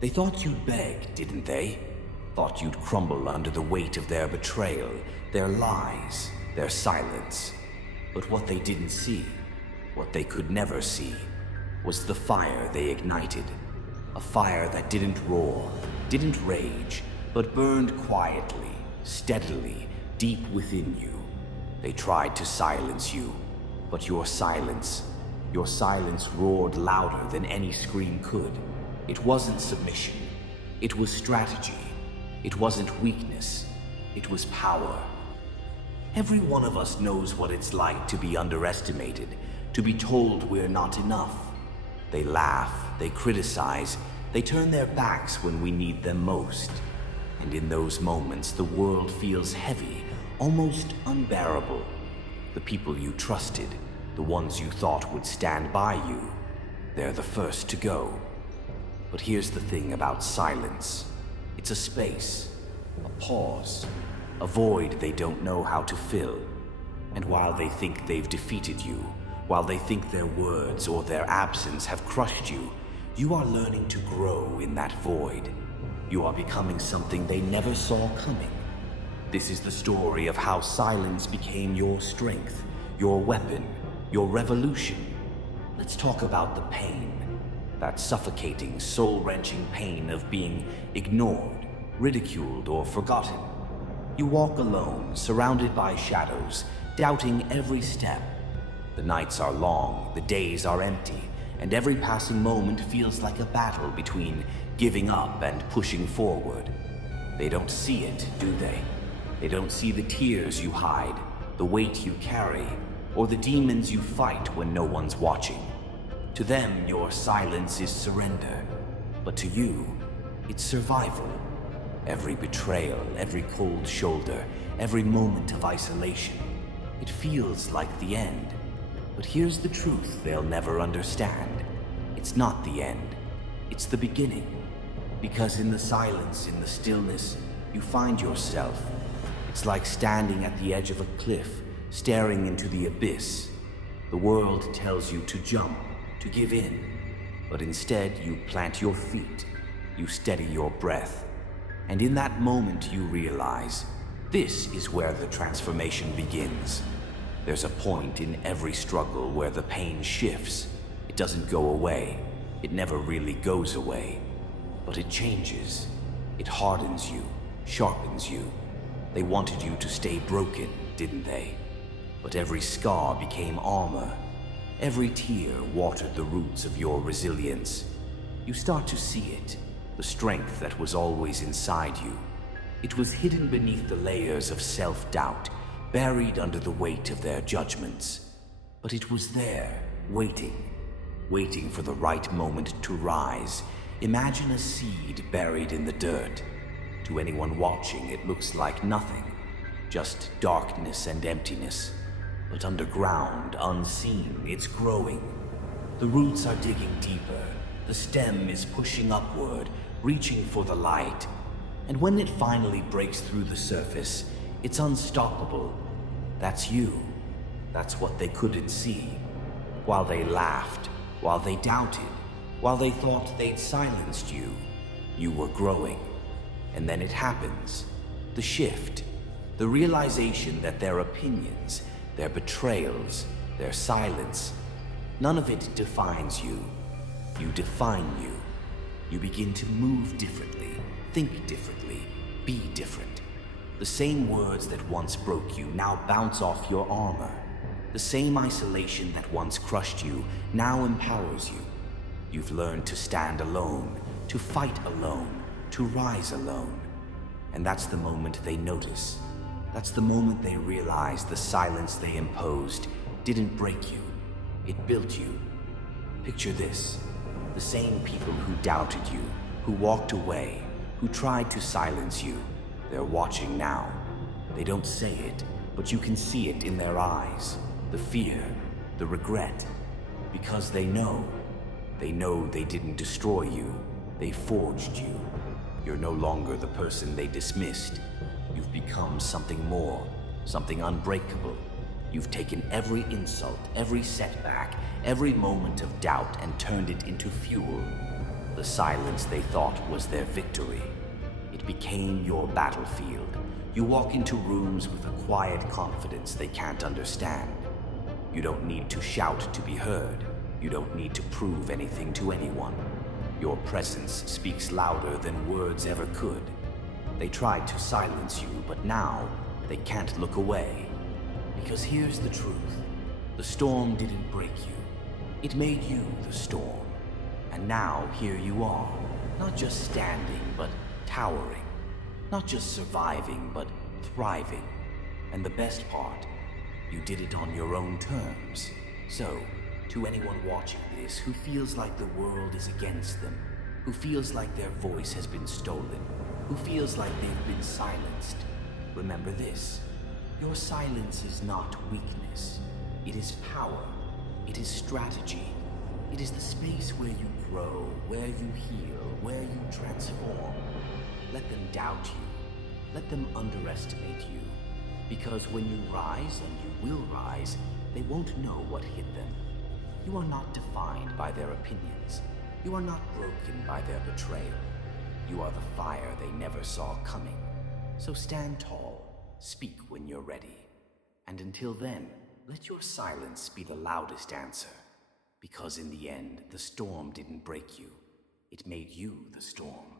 They thought you'd beg, didn't they? Thought you'd crumble under the weight of their betrayal, their lies, their silence. But what they didn't see, what they could never see, was the fire they ignited. A fire that didn't roar, didn't rage, but burned quietly, steadily, deep within you. They tried to silence you, but your silence roared louder than any scream could. It wasn't submission. It was strategy. It wasn't weakness. It was power. Every one of us knows what it's like to be underestimated, to be told we're not enough. They laugh, they criticize, they turn their backs when we need them most. And in those moments, the world feels heavy, almost unbearable. The people you trusted, the ones you thought would stand by you, they're the first to go. But here's the thing about silence. It's a space, a pause, a void they don't know how to fill. And while they think they've defeated you, while they think their words or their absence have crushed you, you are learning to grow in that void. You are becoming something they never saw coming. This is the story of how silence became your strength, your weapon, your revolution. Let's talk about the pain. That suffocating, soul-wrenching pain of being ignored, ridiculed, or forgotten. You walk alone, surrounded by shadows, doubting every step. The nights are long, the days are empty, and every passing moment feels like a battle between giving up and pushing forward. They don't see it, do they? They don't see the tears you hide, the weight you carry, or the demons you fight when no one's watching. To them, your silence is surrender, but to you, it's survival. Every betrayal, every cold shoulder, every moment of isolation, it feels like the end. But here's the truth they'll never understand. It's not the end, it's the beginning. Because in the silence, in the stillness, you find yourself. It's like standing at the edge of a cliff, staring into the abyss. The world tells you to jump, to give in, but instead you plant your feet, you steady your breath, and in that moment you realize this is where the transformation begins. There's a point in every struggle where the pain shifts. It doesn't go away. It never really goes away, but it changes. It hardens you, sharpens you. They wanted you to stay broken, didn't they? But every scar became armor. Every tear watered the roots of your resilience. You start to see it, the strength that was always inside you. It was hidden beneath the layers of self-doubt, buried under the weight of their judgments. But it was there, waiting for the right moment to rise. Imagine a seed buried in the dirt. To anyone watching, it looks like nothing, just darkness and emptiness. But underground, unseen, it's growing. The roots are digging deeper. The stem is pushing upward, reaching for the light. And when it finally breaks through the surface, it's unstoppable. That's you. That's what they couldn't see. While they laughed, while they doubted, while they thought they'd silenced you, you were growing. And then it happens. The shift. The realization that their opinions, their betrayals, their silence, none of it defines you. You define you. You begin to move differently, think differently, be different. The same words that once broke you now bounce off your armor. The same isolation that once crushed you now empowers you. You've learned to stand alone, to fight alone, to rise alone. And that's the moment they notice. That's the moment they realize the silence they imposed didn't break you. It built you. Picture this. The same people who doubted you, who walked away, who tried to silence you, they're watching now. They don't say it, but you can see it in their eyes. The fear, the regret. Because they know. They know they didn't destroy you. They forged you. You're no longer the person they dismissed. You've become something more, something unbreakable. You've taken every insult, every setback, every moment of doubt and turned it into fuel. The silence they thought was their victory. It became your battlefield. You walk into rooms with a quiet confidence they can't understand. You don't need to shout to be heard. You don't need to prove anything to anyone. Your presence speaks louder than words ever could. They tried to silence you, but now they can't look away. Because here's the truth. The storm didn't break you. It made you the storm. And now here you are, not just standing, but towering. Not just surviving, but thriving. And the best part, you did it on your own terms. So, to anyone watching this who feels like the world is against them, who feels like their voice has been stolen, who feels like they've been silenced, remember this. Your silence is not weakness. It is power. It is strategy. It is the space where you grow, where you heal, where you transform. Let them doubt you. Let them underestimate you. Because when you rise, and you will rise, they won't know what hit them. You are not defined by their opinions. You are not broken by their betrayal. You are the fire they never saw coming. So stand tall, speak when you're ready. And until then, let your silence be the loudest answer. Because in the end, the storm didn't break you. It made you the storm.